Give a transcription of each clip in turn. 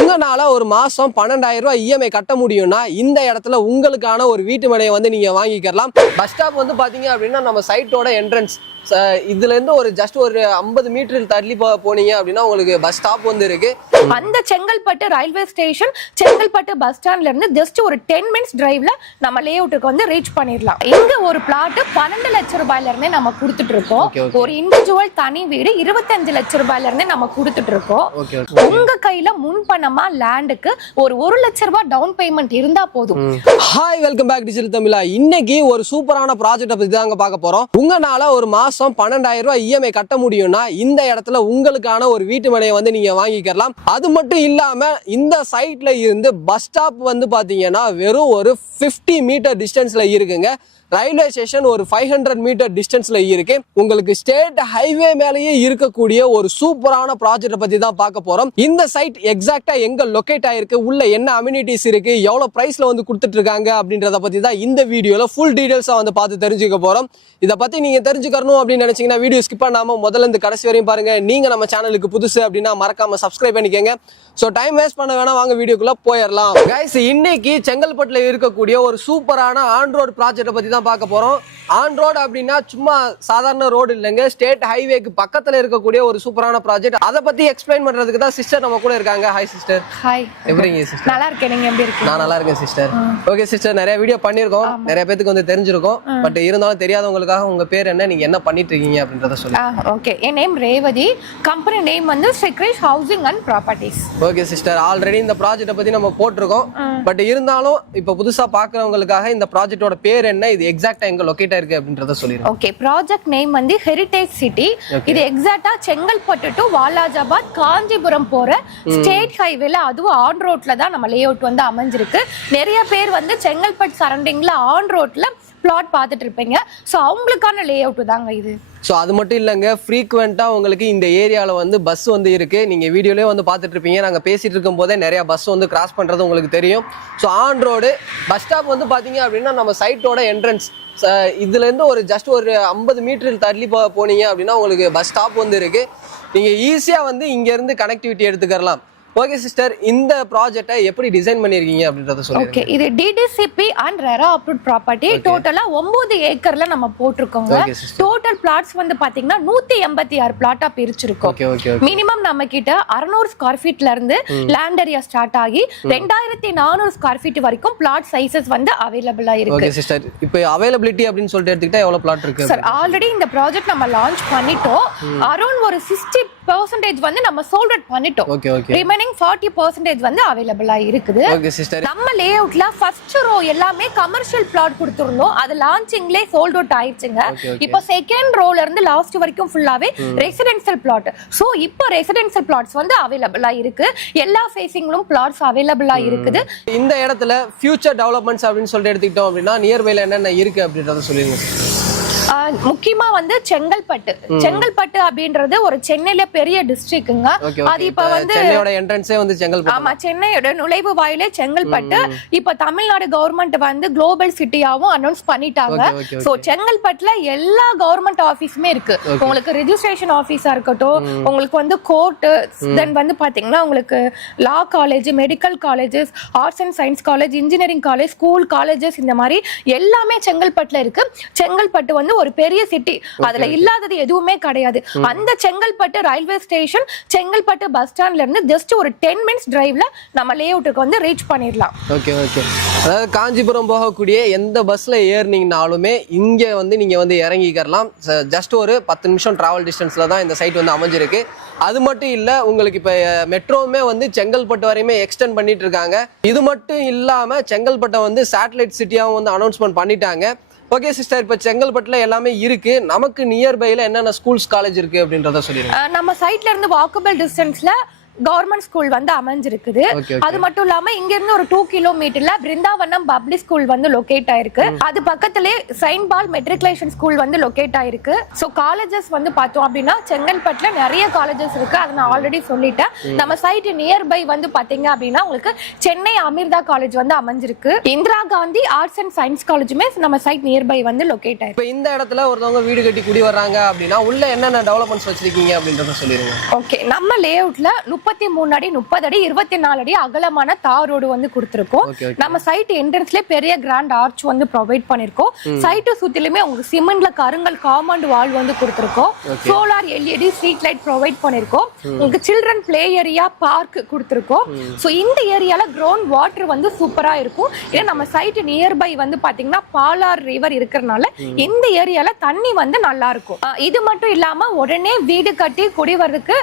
உங்களால ஒரு மாசம் 12,000 ரூபாய் இஎம்ஐ கட்ட முடியும்னா இந்த இடத்துல உங்களுக்கான ஒரு வீட்டு மனையை வந்து நீங்க வாங்கிக்கலாம். பஸ் ஸ்டாப் வந்து பாத்தீங்க அப்படின்னா நம்ம சைட்டோட என்ட்ரன்ஸ் இதுல இருந்து ஒரு ஜஸ்ட் ஒரு 50 மீட்டர் தள்ளி போனீங்க அப்படின்னா உங்களுக்கு பஸ் ஸ்டாப் வந்து இருக்கு. அந்த Chengalpattu railway station Chengalpattu bus ஸ்டாண்ட்ல இருந்து ஜஸ்ட் ஒரு 10 மினிட்ஸ் டிரைவ்ல நம்ம லே அவுட்டுக்கு வந்து ரீச் பண்ணிடலாம். இங்க ஒரு பிளாட் 12 லட்சம் ரூபாயில இருந்தே நம்ம கொடுத்துட்டு இருக்கோம். ஒரு இண்டிவிஜுவல் தனி வீடு 25 லட்சம் ரூபாயில இருந்தே நம்ம கொடுத்துட்டு இருக்கோம். உங்க கையில முன்பணமா லேண்டுக்கு ஒரு 1 லட்சம் ரூபாய் டவுன் பேமெண்ட் இருந்தா போதும். ஹாய், வெல்கம் பேக் டிஜிட்டல் தமிழா. இன்னைக்கு ஒரு சூப்பரான ப்ராஜெக்ட் பத்தி தாங்க பார்க்க போறோம். உங்களால ஒரு மாசம் 12,000 ரூபாய் இஎம்ஐ கட்ட முடியும்னா இந்த இடத்துல உங்களுக்கான ஒரு வீட்டு மனையை வந்து நீங்க வாங்கிக்கலாம். அது மட்டும் இல்லாம இந்த சைட்ல இருந்து பஸ் ஸ்டாப் வந்து பாத்தீங்கன்னா வெறும் ஒரு 50 மீட்டர் டிஸ்டன்ஸ்ல இருக்குங்க. ரயில்வே ஸ்டேஷன் ஒரு 500 மீட்டர் டிஸ்டன்ஸ்ல இருக்கு. உங்களுக்கு ஸ்டேட் ஹைவே மேலேயே இருக்கக்கூடிய ஒரு சூப்பரான ப்ராஜெக்ட் பத்தி தான் பார்க்க போறோம். இந்த சைட் எக்ஸாக்டா எங்க லொகேட் ஆயிருக்கு, உள்ள என்ன அம்யூனிட்டிஸ் இருக்கு, எவ்வளவு பிரைஸ்ல வந்து கொடுத்துட்டு இருக்காங்க அப்படின்றத பத்தி தான் இந்த வீடியோல ஃபுல் டீடைல்ஸா வந்து பார்த்து தெரிஞ்சுக்க போறோம். இதை பத்தி நீங்க தெரிஞ்சுக்கணும் அப்படின்னு நினைச்சீங்கன்னா வீடியோ ஸ்கிப் பண்ணாம முதல்ல இருந்து கடைசி வரையும் பாருங்க. நீங்க நம்ம சேனலுக்கு புதுசு அப்படின்னா மறக்காம சப்ஸ்கிரைப் பண்ணிக்கங்க. சோ டைம் வேஸ்ட் பண்ண வேணா, வாங்க வீடியோக்குள்ள போயிடலாம். கைஸ், இன்னைக்கு செங்கல்பட்டுல இருக்கக்கூடிய ஒரு சூப்பரான ஆன் ரோட் ப்ராஜெக்ட் பத்தி தான் பார்க்க போறோம். ஆன் ரோட் அப்படின்னா சும்மா சாதாரண ரோடு இல்லைங்க, ஸ்டேட் ஹைவேக்கு பக்கத்துல இருக்கக்கூடிய ஒரு சூப்பரான ப்ராஜெக்ட். அதை பத்தி எக்ஸ்பிளைன் பண்றதுக்கு தான் சிஸ்டர் நம்ம கூட இருக்காங்க. Hi sister. ஹாய், எப்படி இருக்கீங்க சிஸ்டர்? நல்லா இருக்கேன், நீங்க எப்படி இருக்கீங்க? நான் நல்லா இருக்கேன் சிஸ்டர். ஓகே சிஸ்டர், நிறைய வீடியோ பண்ணிருக்கோம், நிறைய பேருக்கு வந்து தெரிஞ்சிருக்கும். பட் இருந்தாலும் தெரியாதவங்களுக்காக உங்க பேர் என்ன, நீங்க என்ன பண்ணிட்டு இருக்கீங்க அப்படின்றத சொல்லுங்க. ஓகே, என் நேம் ரேவதி, கம்பெனி நேம் வந்து Srikrish housing and properties. Okay sister, already இந்த ப்ராஜெக்ட பத்தி நம்ம போட்டிருக்கோம். பட் இருந்தாலும் இப்ப புதுசா பாக்குறவங்களுக்காக இந்த ப்ராஜெக்டோட பேர் என்ன, இது எக்ஸாக்ட்டா எங்க லொகேட் ஆயிருக்கு அப்படின்றத சொல்லிடுறேன். ஓகே, ப்ராஜெக்ட் நேம் வந்து ஹெரிடேஜ் சிட்டி. இது எக்ஸாக்ட்டா செங்கல்பட்டு டு வாலாஜாபாத் காஞ்சிபுரம் போற ஸ்டேட் ஹைவேல, அதுவும் ஆன் ரோட்ல தான் நம்ம லே அவுட் வந்து அமைஞ்சிருக்கு. நிறைய பேர் வந்து செங்கல்பட்டு சரௌண்டிங்ல ஆன் ரோட்ல பிளாட் பார்த்துட்டு இருப்பீங்க. ஸோ அவங்களுக்கான லே அவுட் தாங்க இது. ஸோ அது மட்டும் இல்லைங்க, ஃப்ரீக்வெண்ட்டாக உங்களுக்கு இந்த ஏரியாவில் வந்து பஸ் வந்து இருக்குது. நீங்கள் வீடியோலேயே வந்து பார்த்துட்டு இருப்பீங்க. நாங்கள் பேசிகிட்டு இருக்கும் போதே நிறையா பஸ் வந்து கிராஸ் பண்ணுறது உங்களுக்கு தெரியும். So on road bus stop வந்து பார்த்தீங்க அப்படின்னா நம்ம சைட்டோட என்ட்ரன்ஸ் இதுலேருந்து ஒரு ஜஸ்ட் ஒரு 50 மீட்டர் தள்ளி போனீங்க அப்படின்னா உங்களுக்கு பஸ் ஸ்டாப் வந்து இருக்குது. நீங்கள் ஈஸியாக வந்து இங்கேருந்து கனெக்டிவிட்டி எடுத்துக்கலாம். ஓகே சிஸ்டர், இந்த ப்ராஜெக்ட்டை எப்படி டிசைன் பண்ணிருக்கீங்க அப்படின்றத சொல்லுங்க. ஓகே, இது DTCP and RERA approved property. டோட்டலா 9 ஏக்கர்ல நம்ம போட்டுருக்கோங்க. டோட்டல் பிளாட்ஸ் வந்து பாத்தீங்கன்னா 186 பிளாட்டா பிரிச்சிருக்கோம். மினிமம் நம்ம கிட்ட 600 ஸ்கொயர் ஃபீட்ல இருந்து லேண்ட் ஏரியா ஸ்டார்ட் ஆகி 2400 ஸ்கொயர் ஃபீட் வரைக்கும் பிளாட் சைஸஸ் வந்து அவைலபிளா இருக்கு. ஓகே சிஸ்டர், இப்போ அவைலபிலிட்டி அப்படின்னு சொல்லிட்டு எடுத்துக்கிட்டா எவ்வளவு பிளாட் இருக்கு சார்? ஆல்ரெடி இந்த ப்ராஜெக்ட் நம்ம லான்ச் பண்ணிட்டோம். அரௌண்ட் ஒரு 60% வந்து நம்ம சோல்ட் அவுட் பண்ணிட்டோம். ரிமைனிங் 40% வந்து அவைலபிளா இருக்குது. நம்ம லே அவுட்ல ஃபர்ஸ்ட் ரோ எல்லாமே கமர்ஷியல் பிளாட் கொடுத்திருந்தோம். அது லான்ச்சிங்லயே சோல்ட் அவுட் ஆயிடுச்சுங்க. இப்போ செகண்ட் ரோல இருந்து லாஸ்ட் வரைக்கும் ஃபுல்லாவே ரெசிடென்ஷியல் பிளாட். சோ இப்போ ரெசிடென்ஷியல் பிளாட்ஸ் வந்து அவைலபிளா இருக்கு. எல்லா ஃபேசிங்லும் பிளாட்ஸ் அவைலபிளா இருக்குது. இந்த இடத்துல ஃபியூச்சர் டெவலப்மெண்ட்ஸ் அப்படின்னு சொல்லிட்டு எடுத்துக்கிட்டோம் அப்படின்னா நியர்பைல என்னென்ன இருக்கு அப்படின்றத சொல்லிருங்க. முக்கியமா வந்து செங்கல்பட்டு அப்படின்றது ஒரு சென்னையில பெரிய டிஸ்ட்ரிக்ட்ங்க. அது இப்ப வந்து சென்னையோட என்ட்ரன்ஸே வந்து செங்கல்பட்டு. ஆமா, சென்னையோட நுழைவு வாயிலே செங்கல்பட்டு. இப்ப தமிழ்நாடு கவர்மெண்ட் வந்து குளோபல் சிட்டியாவும் அனௌன்ஸ் பண்ணிட்டாங்க. சோ செங்கல்பட்டுல எல்லா கவர்மெண்ட் ஆபீஸுமே இருக்கு. உங்களுக்கு ரெஜிஸ்ட்ரேஷன் ஆபீஸா இருக்கட்டும், உங்களுக்கு வந்து கோர்ட், தென் வந்து பாத்தீங்கன்னா உங்களுக்கு லா college, medical colleges, arts and science college, engineering college, school colleges, இந்த மாதிரி எல்லாமே செங்கல்பட்டுல இருக்கு. செங்கல்பட்டு வந்து ஒரு பெரிய சிட்டி, அதுல இல்லாதது எதுவுமே கிடையாது. அந்த Chengalpattu railway station Chengalpattu bus ஸ்டாண்ட்ல இருந்து ஜஸ்ட் ஒரு 10 மினிட்ஸ் டிரைவ்ல நம்ம லே அவுட்டுக்கு வந்து ரீச் பண்ணிடலாம். ஓகே ஓகே, அதாவது காஞ்சிபுரம் போகக்கூடிய எந்த பஸ்ல ஏறினீங்கனாலுமே இங்க வந்து நீங்க வந்து இறங்கிக்கலாம். ஜஸ்ட் ஒரு 10 நிமிஷம் டிராவல் டிஸ்டன்ஸ்ல தான் இந்த சைட் வந்து அமைஞ்சிருக்கு. அது மட்டும் இல்ல, உங்களுக்கு இப்ப மெட்ரோவுமே வந்து செங்கல்பட்டு வரையுமே எக்ஸ்டெண்ட் பண்ணிட்டு இருக்காங்க. இது மட்டும் இல்லாம செங்கல்பட்டை வந்து சேட்டலைட் சிட்டியாவும் வந்து அனௌன்ஸ்மெண்ட் பண்ணிட்டாங்க. ஓகே சிஸ்டர், இப்ப செங்கல்பட்டுல எல்லாமே இருக்கு. நமக்கு நியர்பைல என்னென்ன ஸ்கூல்ஸ் காலேஜ் இருக்கு அப்படின்றத சொல்லிருங்க. நம்ம சைட்ல இருந்து வாக்கபிள் டிஸ்டன்ஸ்ல கவர்மெண்ட் ஸ்கூல் வந்து அமைஞ்சிருக்குது. அது மட்டும் இல்லாம இங்க இருந்து ஒரு 2 கிலோமீட்டர்ல பிருந்தாவனம் பப்ளிக் ஸ்கூல் வந்து லொகேட் ஆயிருக்கு. அது பக்கத்திலே செயின்ட் பால் மெட்ரிகுலேஷன் ஸ்கூல் வந்து லொகேட் ஆயிருக்கு. சோ காலேஜஸ் வந்து பார்த்தோம் அப்படின்னா செங்கல்பட்டுல நிறைய காலேஜஸ் இருக்கு. அதை நான் ஆல்ரெடி சொல்லிட்டேன். நம்ம சைட் நியர்பை வந்து பாத்தீங்க அப்படின்னா உங்களுக்கு சென்னை அமிர்தா காலேஜ் வந்து அமைஞ்சிருக்கு. Indira Gandhi arts and science காலேஜுமே நம்ம சைட் நியர்பை வந்து லொகேட் ஆயிருக்கு. இப்போ இந்த இடத்துல ஒருத்தவங்க வீடு கட்டி குடி வர்றாங்க அப்படின்னா உள்ள என்னென்ன டெவலப்மெண்ட்ஸ் வச்சிருக்கீங்க அப்படின்றத சொல்லிருங்க. ஓகே, நம்ம லே அவுட்ல 33 அடி 30 அடி 24 அடி அகலமான தார் ரோடு வந்து கொடுத்திருக்கோம். நம்ம சைட் என்ட்ரன்ஸ்ல பெரிய கிராண்ட் ஆர்ச் வந்து ப்ரொவைட் பண்ணிருக்கோம். சைட்டு சுத்திலுமே உங்களுக்கு சிமெண்ட்ல கருங்கல் காம்பவுண்ட் வால் வந்து கொடுத்திருக்கோம். Solar LED street light provide பண்ணிருக்கோம். உங்களுக்கு சில்ட்ரன் பிளே ஏரியா பார்க் கொடுத்திருக்கோம். சோ இந்த ஏரியால கிரவுண்ட் வாட்டர் வந்து சூப்பரா இருக்கும். ஏன்னா நம்ம சைட் நியர்பை வந்து பாத்தீங்கன்னா பாலார் ரிவர் இருக்கறனால இந்த ஏரியால தண்ணி வந்து நல்லா இருக்கும். இது மட்டும் இல்லாம உடனே வீடு கட்டி குடி வரதுக்கு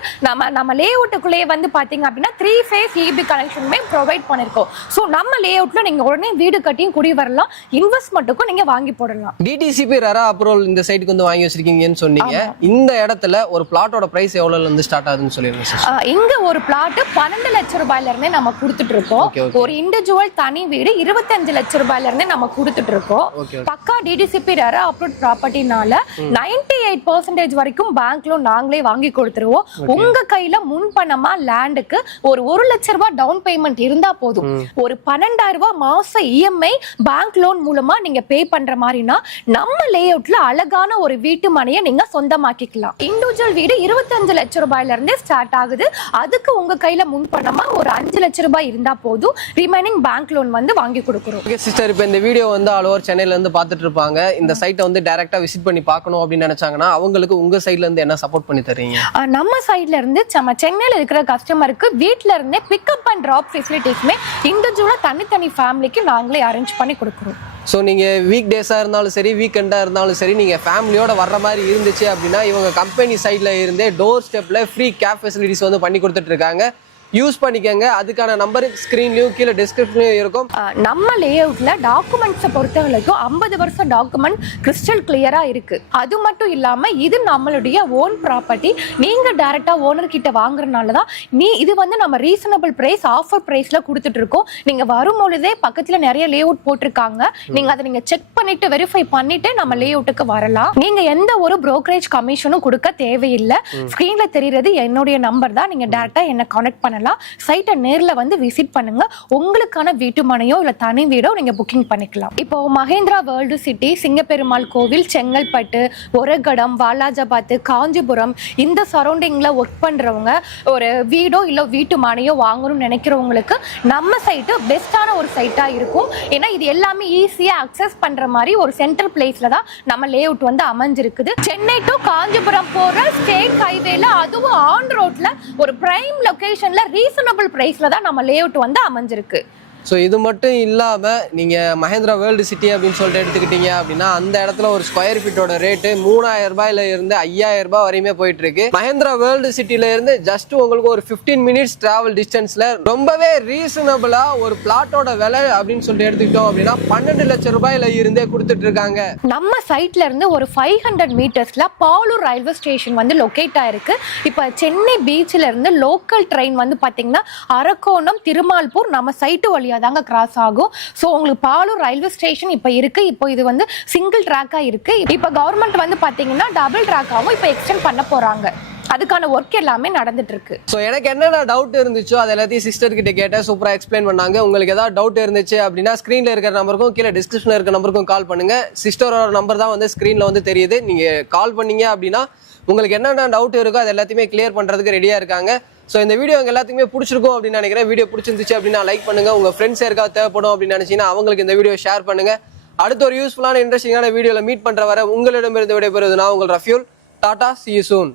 நம்ம லேஅவுட்டுக்குள்ளே வந்து பாத்தீங்க அப்படின்னா 3 phase EB கனெக்ஷனுமே ப்ரொவைட் பண்ணிருக்கோம். சோ நம்ம லேஅவுட்ல நீங்க உடனே வீடு கட்டியும் குடி வரலாம். இன்வெஸ்ட்மெண்ட்டுக்கும் நீங்க வாங்கி போடலாம். DTCP ரெரா அப்ரூவல் இந்த சைட்டுக்கு வந்து வாங்கி வச்சிருக்கீங்கன்னு சொன்னீங்க. இந்த இடத்துல ஒரு பிளாட்டோட பிரைஸ் எவ்வளவுல இருந்து ஸ்டார்ட் ஆகுதுன்னு சொல்லிருங்க. இங்க ஒரு பிளாட் 12 லட்சம் ரூபாயில இருந்தே நம்ம கொடுத்துட்டு இருக்கோம். ஒரு இண்டிவிஜுவல் தனி வீடு 25 லட்சம் ரூபாயில இருந்தே நம்ம கொடுத்துட்டு இருக்கோம். பக்கா DTCP ரெரா அப்ரூவ்ட் ப்ராப்பர்ட்டினால 98% வரைக்கும் பேங்க் லோன் நாங்களே வாங்கி கொடுத்துருவோம். உங்க கையில முன் பணமா லேண்டுக்கு ஒரு 1 லட்சம் ரூபாய் டவுன் பேமெண்ட் இருந்தா போதும். ஒரு 12,000 ரூபாய் மாச EMI பேங்க் லோன் மூலமா நீங்க பே பண்ற மாதிரினா நம்ம லேஅவுட்ல அழகான ஒரு வீட்டு மனையை நீங்க சொந்தமாக்கிக்கலாம். இண்டிவிஜுவல் வீடு 25 லட்சம் ரூபாயில இருந்தே ஸ்டார்ட் ஆகுது. அதுக்கு உங்க கையில முன் பணமா ஒரு 5 லட்சம் ரூபாய் இருந்தா போதும். ரிமைனிங் பேங்க் லோன் வந்து வாங்கி கொடுக்குறோம். ஓகே சிஸ்டர், இப்போ இந்த வீடியோ வந்து ஆல் ஓவர் சென்னையில இருந்து பார்த்துட்டு இருப்பாங்க. இந்த சைட்டை வந்து டைரக்டா விசிட் பண்ணி பார்க்கணும் அப்படின்னு நினைச்சாங்கன்னா அவங்களுக்கு உங்க சைட்ல இருந்து என்ன சப்போர்ட் பண்ணி தரீங்க? நம்ம சைட்ல இருந்து நம்ம சென்னையில இருக்கிற கஸ்டமருக்கு வீட்ல இருந்தே பிக்கப் அண்ட் டிராப் ஃபெசிலிட்டிஸ்மே இண்டிவிஜுவலா தனித்தனி ஃபேமிலிக்கு நாங்களே அரேஞ்ச் பண்ணி கொடுக்குறோம். ஸோ நீங்கள் வீக் டேஸாக இருந்தாலும் சரி, வீக்கெண்டாக இருந்தாலும் சரி, நீங்கள் ஃபேமிலியோட வர்ற மாதிரி இருந்துச்சு அப்படின்னா இவங்க கம்பெனி சைடில் இருந்தே டோர் ஸ்டெப்பில் ஃப்ரீ கேப் ஃபெசிலிட்டிஸ் வந்து பண்ணி கொடுத்துட்ருக்காங்க. யூஸ் பண்ணிக்கங்க. அதுக்கான நம்பர் ஸ்கிரீன்லயும் கீழே டிஸ்கிரிப்ஷன்லயும் இருக்கும். நம்ம லேஅவுட்ல டாக்குமெண்ட்ஸை பொறுத்த வரைக்கும் 50 வருஷம் டாக்குமெண்ட் கிறிஸ்டல் கிளியரா இருக்கு. அது மட்டும் இல்லாம இது நம்மளுடைய ஓன் ப்ராப்பர்ட்டி. நீங்க டைரக்டா ஓனர் கிட்ட வாங்குறதுனாலதான் இது வந்து நம்ம ரீசனபிள் பிரைஸ் ஆஃபர் பிரைஸ்ல கொடுத்துட்டு இருக்கோம். நீங்க வரும்பொழுதே பக்கத்துல நிறைய லேஅவுட் போட்டிருக்காங்க. நீங்க அதை நீங்க செக் பண்ணிட்டு வெரிஃபை பண்ணிட்டு நம்ம லேஅவுட்டுக்கு வரலாம். நீங்க எந்த ஒரு புரோக்கரேஜ் கமிஷனும் கொடுக்க தேவையில்லை. ஸ்கிரீன்ல தெரியுறது என்னுடைய நம்பர் தான். நீங்க டைரக்டா என்ன கான்டாக்ட் பண்ணலாம். சைட்டை நேர்ல வந்து விசிட் பண்ணுங்க. உங்களுக்கான வீட்டு மனையோ இல்ல தனி வீடோ நீங்க புக்கிங் பண்ணிக்கலாம். இப்போ மகேந்திரா வேர்ல்டு சிட்டி, சிங்கப்பெருமாள் கோவில், செங்கல்பட்டு, ஒரகடம், வாலாஜாபாத், காஞ்சிபுரம் இந்த சரௌண்டிங்ல ஒர்க் பண்றவங்க ஒரு வீடோ இல்ல வீட்டு மனையோ வாங்கணும்னு நினைக்கிறவங்களுக்கு நம்ம சைட்டு பெஸ்டான ஒரு சைட்டா இருக்கும். ஏன்னா இது எல்லாமே ஈஸியா அக்சஸ் பண்ற மாதிரி ஒரு சென்ட்ரல் பிளேஸ்ல தான் நம்ம லேஅவுட் வந்து அமைஞ்சிருக்குது. சென்னை டு காஞ்சிபுரம் போற ஸ்டேட் ஹைவேல, அதுவும் ஆன் ரோட்ல ஒரு பிரைம் லொகேஷன்ல ரீசனபிள் பிரைஸ்ல தான் நம்ம லேஅவுட் வந்து அமைஞ்சிருக்கு. ஸோ இது மட்டும் இல்லாமல் நீங்கள் மகேந்திரா வேர்ல்டு சிட்டி அப்படின்னு சொல்லிட்டு எடுத்துக்கிட்டீங்க அப்படின்னா அந்த இடத்துல ஒரு ஸ்கொயர் ஃபீட்டோட ரேட்டு 3000 ரூபாயில இருந்து 5000 ரூபாய் வரையுமே போயிட்டு இருக்கு. மகேந்திரா வேர்ல்டு சிட்டில இருந்து ஜஸ்ட் உங்களுக்கு ஒரு 15 மினிட்ஸ் டிராவல் டிஸ்டன்ஸ்ல ரொம்பவே ரீசனபிளா ஒரு பிளாட்டோட விலை அப்படின்னு சொல்லிட்டு எடுத்துக்கிட்டோம் அப்படின்னா 12 லட்சம் ரூபாயில இருந்தே கொடுத்துட்டு இருக்காங்க. நம்ம சைட்ல இருந்து ஒரு 500 மீட்டர்ஸ்ல பாலூர் ரயில்வே ஸ்டேஷன் வந்து லொகேட் ஆயிருக்கு. இப்ப சென்னை பீச்ல இருந்து லோக்கல் ட்ரெயின் வந்து பாத்தீங்கன்னா அரக்கோணம், திருமால்பூர் நம்ம சைட்டு வழியா தாங்க கிராஸ் ஆகும். சோ உங்களுக்கு பாலூர் ரயில்வே ஸ்டேஷன் இப்ப இருக்கு. இப்போ இது வந்து சிங்கிள் ட்ராக்கா இருக்கு. இப்ப கவர்மெண்ட் வந்து பாத்தீங்கன்னா டபுள் ட்ராக்காவும் இப்ப எக்ஸ்டெண்ட் பண்ண போறாங்க. அதுக்கான ஒர்க் எல்லாமே நடந்துட்டு இருக்கு. ஸோ எனக்கு என்னென்ன டவுட் இருந்துச்சோ அது எல்லாத்தையும் சிஸ்டர் கிட்ட கேட்டேன். சூப்பரா எக்ஸ்பிளைன் பண்ணாங்க. உங்களுக்கு ஏதாவது டவுட் இருந்துச்சு அப்படின்னா ஸ்கிரீன்ல இருக்கிற நம்பருக்கும் கீழே டிஸ்கிரிப்ஷன்ல இருக்கிற நம்பருக்கும் கால் பண்ணுங்க. சிஸ்டரோட நம்பர் தான் வந்து ஸ்கிரீன்ல வந்து தெரியுது. நீங்க கால் பண்ணீங்க அப்படின்னா உங்களுக்கு என்னென்ன டவுட் இருக்கோ அது எல்லாத்தையுமே கிளியர் பண்றதுக்கு ரெடியா இருக்காங்க. ஸோ இந்த வீடியோ உங்க எல்லாத்துக்குமே பிடிச்சிருக்கும் அப்படின்னு நினைக்கிறேன். வீடியோ பிடிச்சிருந்துச்சு அப்படின்னா லைக் பண்ணுங்க. உங்க ஃப்ரெண்ட்ஸ் யாருக்காவது தேவைப்படும் அப்படின்னு நினைச்சீங்கன்னா அவங்களுக்கு இந்த வீடியோ ஷேர் பண்ணுங்க. அடுத்த ஒரு யூஸ்ஃபுல்லான இன்ட்ரெஸ்டிங்கான வீடியோல மீட் பண்ற வர உங்களிடமிருந்து விடைபெறுவது நான் உங்கள் Rafiul. Tata, see you soon.